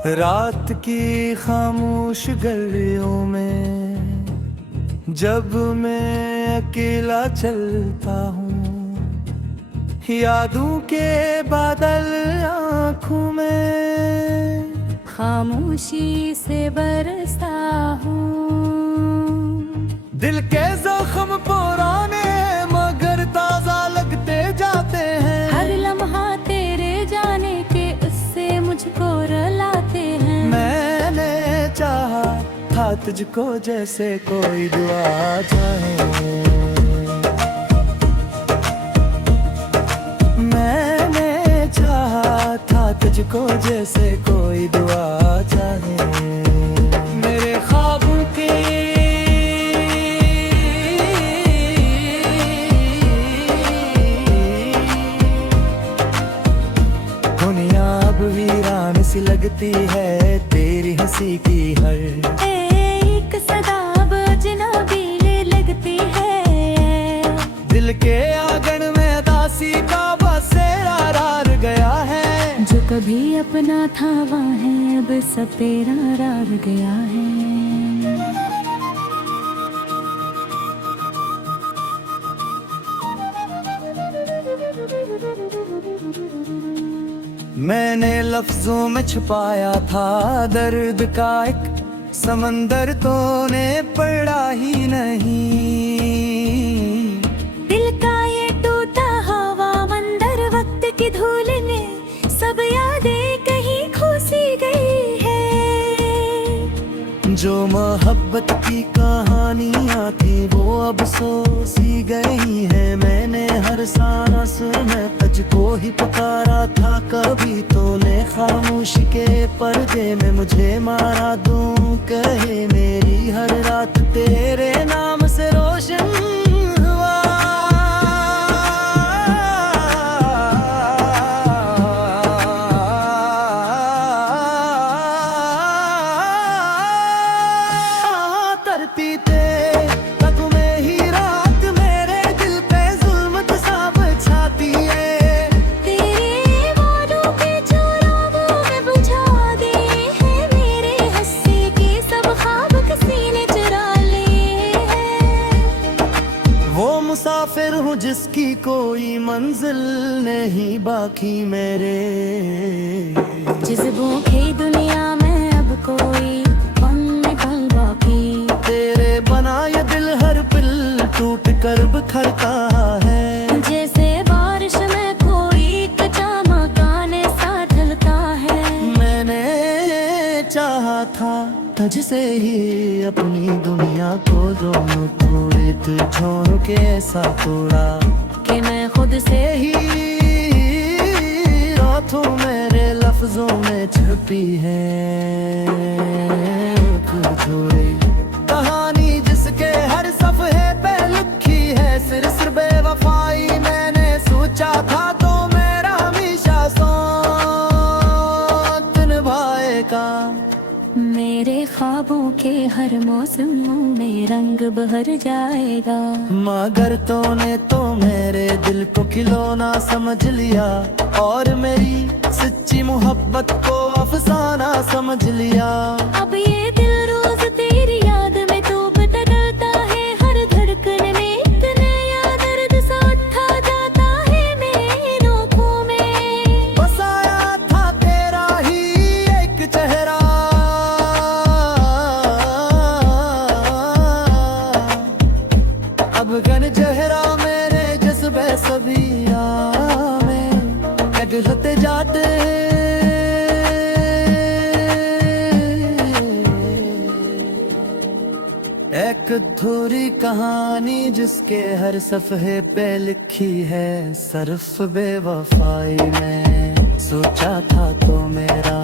रात की खामोश गलियों में जब मैं अकेला चलता हूँ, यादों के बादल आँखों में खामोशी से बरसता हूँ। दिल के जख्म पुराने मगर ताजा लगते जाते हैं। हर लम्हा तेरे जाने के उससे मुझको रुलाते हैं। मैंने चाहा था तुझको जैसे कोई दुआ चाहे। मैंने चाहा था तुझको जैसे कोई दुआ चाहे। मेरे ख्वाबों की दुनिया अब वीरान सी लगती है, तेरी हंसी की हर एक सदा अब अजनबी लगती है। दिल के आंगन में दासी का बसेरा रार गया है। जो कभी अपना था वहाँ है अब सब तेरा रार गया है। मैंने लफ्जों में छुपाया था दर्द का एक समंदर, तूने पढ़ा ही नहीं। दिल का ये टूटा हवा मंदर वक्त की धूल में सब यादें कहीं खो सी गई है। जो मोहब्बत की कहानियाँ थी वो अब सो सी गई है। मैंने हर सांस में तुझको ही पुकारा था, कभी तूने खामोशी के पर्दे में मुझे मारा। दूं कहे मेरी हर रात तेरे नाम से रोशन हुआ। तरती मुसाफिर हूँ जिसकी कोई मंजिल नहीं बाकी मेरे। जज्बों की दुनिया में अब कोई पल निकल बाकी। तेरे बना ये दिल हर पिल टूट कर बिखरता है। जैसे बारिश में कोई कच्चा मकान सा ढलता है। मैंने चाहा था तुझसे ही अपनी दुनिया को दोनों तोड़े, तुझों के ऐसा तोड़ा कि मैं खुद से ही रातों मेरे लफ्जों में छुपी है। जोड़े कहानी जिसके हर सफ़े पे लिखी है, सिर्फ बेवफाई मैंने सोचा था तो मेरा हमेशा साथ निभाएगा। मेरे ख्वाबों के हर मौसमों में रंग बहर जाएगा। मगर तूने तो मेरे दिल को खिलौना समझ लिया और मेरी सच्ची मोहब्बत को अफसाना समझ लिया। अब ये दिल रोज तेरी याद में तो बदलता है। हर धड़कन में एक नया दर्द सा उठा जाता है मेरी आँखों में। बसाया था तेरा ही एक चेहरा, अब गन चेहरा मेरे जज्बे सबिया में पिघलते जाते। एक अधूरी कहानी जिसके हर सफ़े पे लिखी है, सिर्फ बेवफाई में सोचा था तो मेरा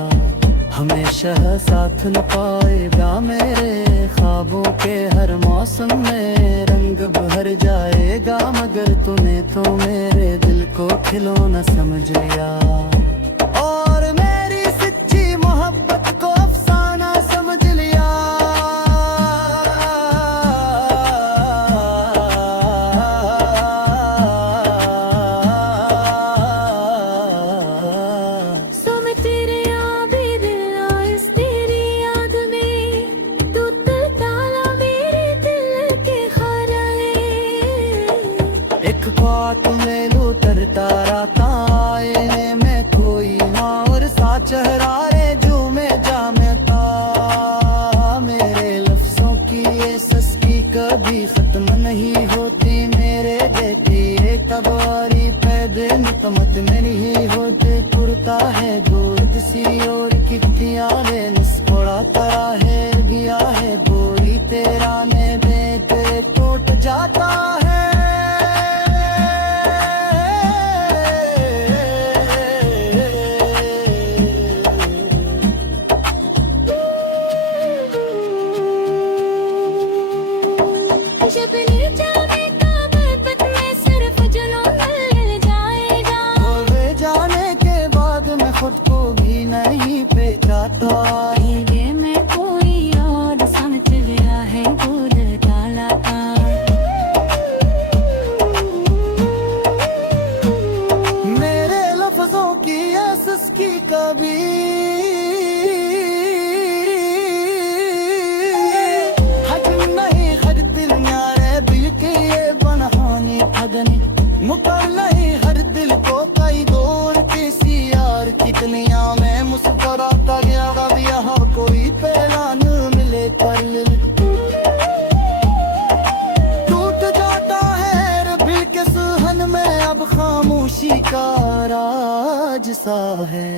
हमेशा साथ न पाएगा। मेरे ख्वाबों के हर मौसम में रंग भर जाएगा, मगर तूने तो मेरे दिल को खिलौना समझ लिया और मेरी सच्ची मोहब्बत को अफसाना समझ लिया। सो मैं तेरे यहाँ भी दिल आए बात ले लो तरता रहता आईने में कोई ना और सा चेहरा रे जो मैं जामता मेरे लफ्जों की ये सस्ती कभी खत्म नहीं होती मेरे बेटी एक तबारी पैदे निकमत मेरी ही होते पुरता है दूध सी और कितिया रे निस्कोड़ा तरा है गया है बोरी तेरा ने दे तेरे टूट जाता है जब नीचा में काबत में सिर्फ जुनून मिल जाएगा वे जाने के बाद मैं खुद को भी नहीं पहचानता ये मैं कोई और समझ गया है दूध डाला था मेरे लफ्जों की एहसास की कभी हजम नहीं हर दिल यारे दिल के ये बनहाने ठगने मुकर नहीं हर दिल को कई दौर किसी यार कितनिया में मुस्कुराता गया अब यहाँ कोई पहला न मिले पर टूट जाता है रबिल के सुहन में अब खामोशी का राज सा है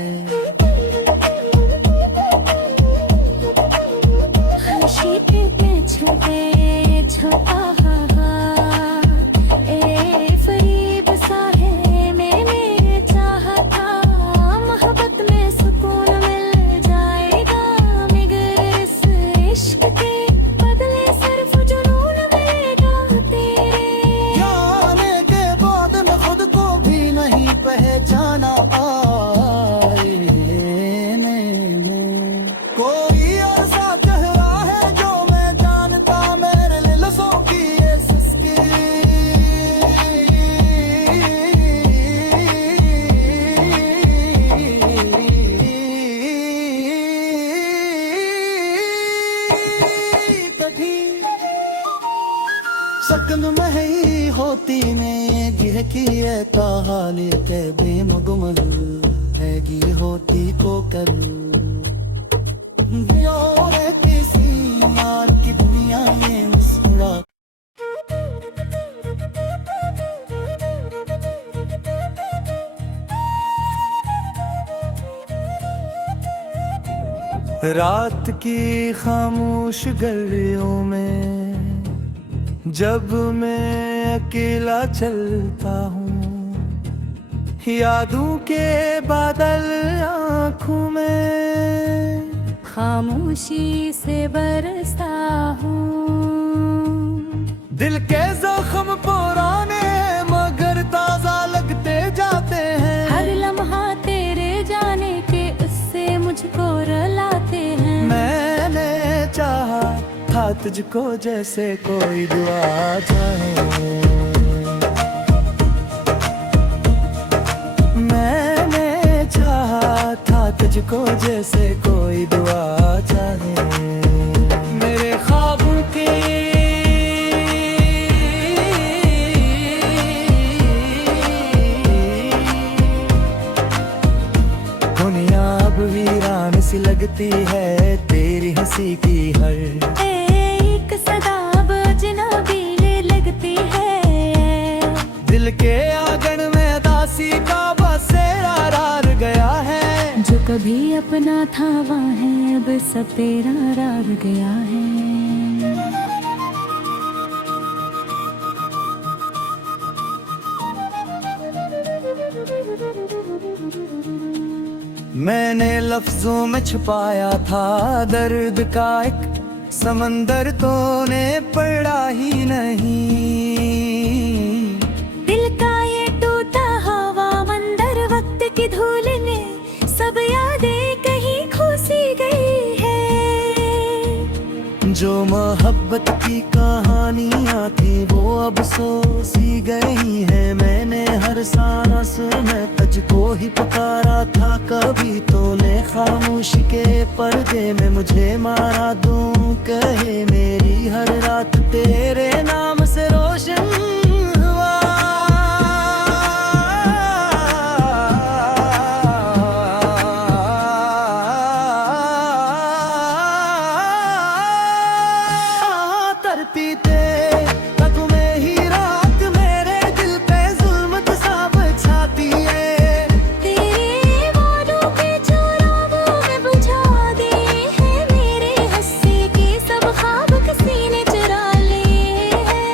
खुशी में छुपे छुपा ए फरीब सा है मैंने चाहा था मोहब्बत में सुकून मिल जाएगा मगर इस इश्क के बदले सिर्फ जुनून मिलेगा तेरे जाने के बाद मैं खुद को भी नहीं पहचाना आईने में कोई ऐसा चेहरा है जो मैं जानता मेरे लफ्जों की ये सिसकी सकन में ही होती ने गिह की है कहानी के बेमगमल हैगी होती को कर किसी यार की दुनिया में मुस्कुरा रात की खामोश गलियों में जब मैं अकेला चलता हूँ यादों के बादल आँखों में खामोशी से बरसता हूँ दिल के जख्म पुराने मगर ताजा लगते जाते हैं हर लम्हा तेरे जाने के उससे मुझको रुलाते हैं मैंने चाहा था तुझको जैसे कोई दुआ चाहे मैंने चाहा था तुझको जैसे कोई दुआ चाहे मेरे ख्वाबों की दुनिया अब वीरान सी लगती है तेरी हंसी की हर एक सदा अजनबी लगती है दिल के आंगन में दासी का बसेरा रार गया है जो कभी अपना था वहाँ है अब सब तेरा रार गया है मैंने लफ्जों में छुपाया था दर्द का एक समंदर तूने पढ़ा ही नहीं दिल का ये टूटा हवा मंदर वक्त की धूल ने सब यादें कहीं खो सी गई है जो मोहब्बत की कहानियाँ थी वो अब सो सी गई है मैंने हर सांस में तुझको ही पुकारा था कभी तूने खामोशी के पर्दे में मुझे मारा दूं कहे मेरी हर रात तेरे नाम से रोशन हुआ बीते तक में ही रात मेरे दिल पे जुल्मत सा छाती है। तेरे वादों के चुरावों में बुझा दिए हैं मेरे हंसी के सब ख्वाब किसी ने चुरा लिए हैं।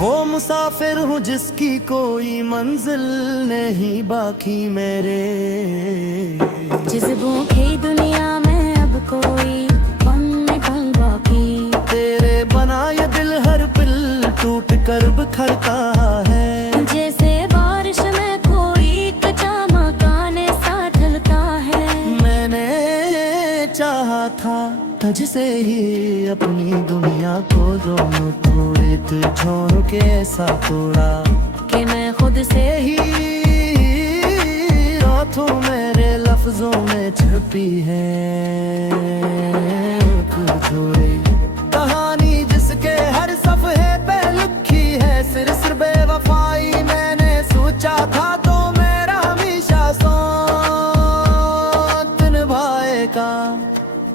वो मुसाफिर हूँ जिसकी कोई मंजिल नहीं बाकी मेरे। जज्बों की दुनिया में अब कोई पल नहीं पल बाकी। तेरे बना ये दिल हर पल टूट कर बिखरता है। जैसे बारिश में कोई कच्चा मकान सा ढलता है। मैंने चाहा था तुझसे ही अपनी दुनिया को दोनों तोड़े, तुझों के ऐसा तोड़ा कि मैं खुद से ही रातों मेरे लफ्जों में छुपी है। जोड़े कहानी जिसके हर सफ़े पे लिखी है सिर्फ बेवफाई। मैंने सोचा था तो मेरा हमेशा साथ निभाएगा।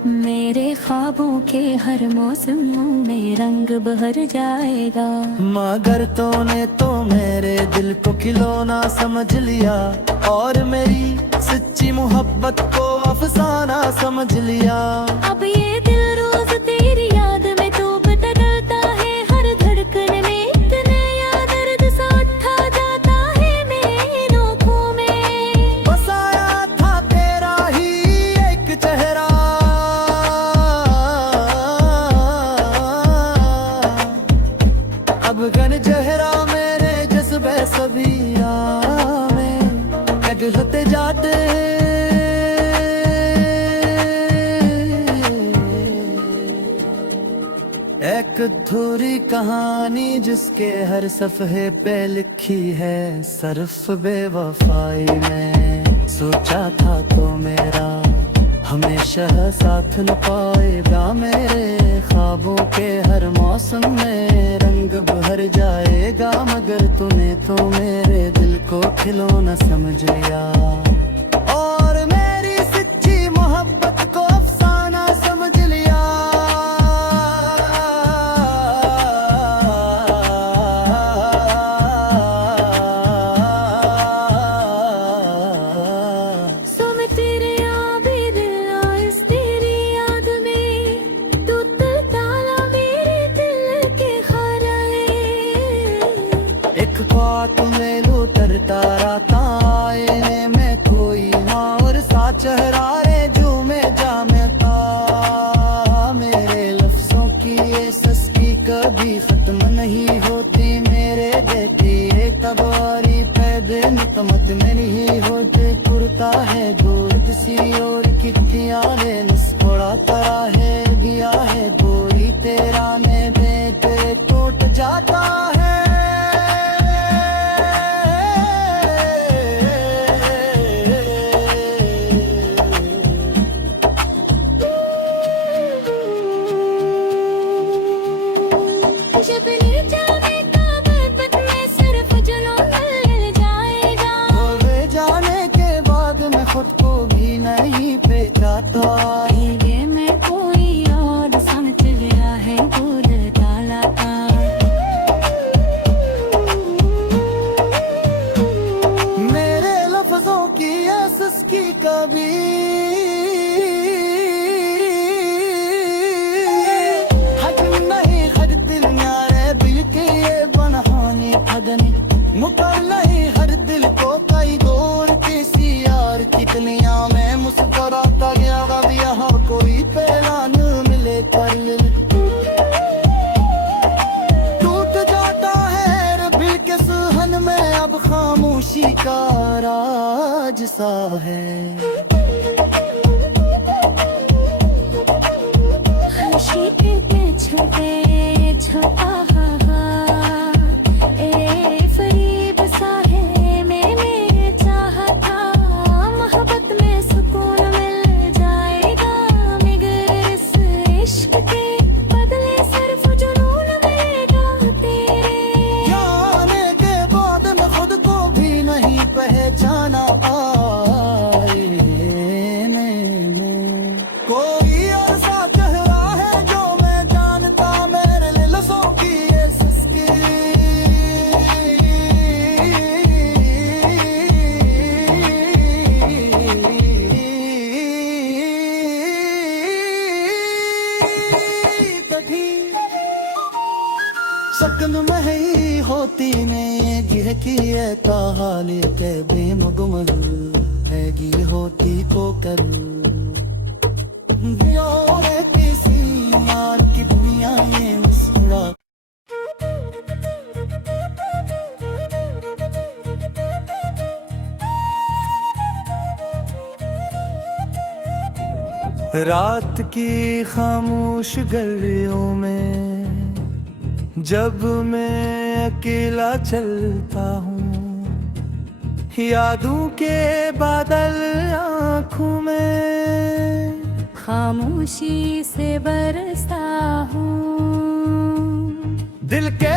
मेरे ख्वाबों के हर मौसमों में रंग बहर जाएगा। मगर तूने तो मेरे दिल को खिलौना समझ लिया और मेरी सच्ची मोहब्बत को अफसाना समझ लिया। अब ये दिल रोज तेरी याद में तो बदलता है हर धड़कन में। एक नया दर्द सा उठा जाता है मेरी आँखों में। बसाया था तेरा ही एक चेहरा, अब गन चेहरा मेरे जज्बे सबिया में कटते जाते। एक अधूरी कहानी जिसके हर सफ़े पे लिखी है सिर्फ बेवफाई में। सोचा था तो मेरा हमेशा साथ न पाएगा। मेरे ख्वाबों के हर मौसम में रंग भर जाएगा। मगर तूने तो मेरे दिल को खिलौना समझ लिया और मेरी सच्ची मोहब्बत को अफसाना समझ लिया। सो मैं तेरे आबिद आइस तेरी याद में तू ताला मेरे दिल के खराए। एक बात में लो तरता रहता आईने में कोई ना और सा चेहरा रे जो मैं जामता। मेरे लफ्जों की ये सस्ती कभी खत्म नहीं होती मेरे बेटी। एक तबारी पैदे निकमत में नहीं होते कुर्ता है दूर किसी और की कियारे निस्कोड़ा तरा है गया है बोरी तेरा ने बेटे टूट जाता है। जब ले जाने का बर्बाद में सिर्फ जुनून मिल जाएगा। खोए जाने के बाद मैं खुद को भी नहीं पहचानता। ये मैं कोई और समझ गया है दूर डाला था। मेरे लफ्जों की एहसास की कभी मुकर नहीं हर दिल को कई दौर किसी यार की कलियां में मुस्कुराता गया। अब यहाँ कोई पहला न मिले कर टूट जाता है रबिल के सुहन में। अब खामोशी का राज सा है। खुशी के छुपे छुपा पहचाना आए। सकन में ही होती ने गिहकी है कहानी के बेमगमल हैगी होती को कर यार की दुनिया ये मुस्कुरा रात की खामोश गलियों में जब मैं अकेला चलता हूँ, यादों के बादल आँखों में खामोशी से बरसता हूँ। दिल के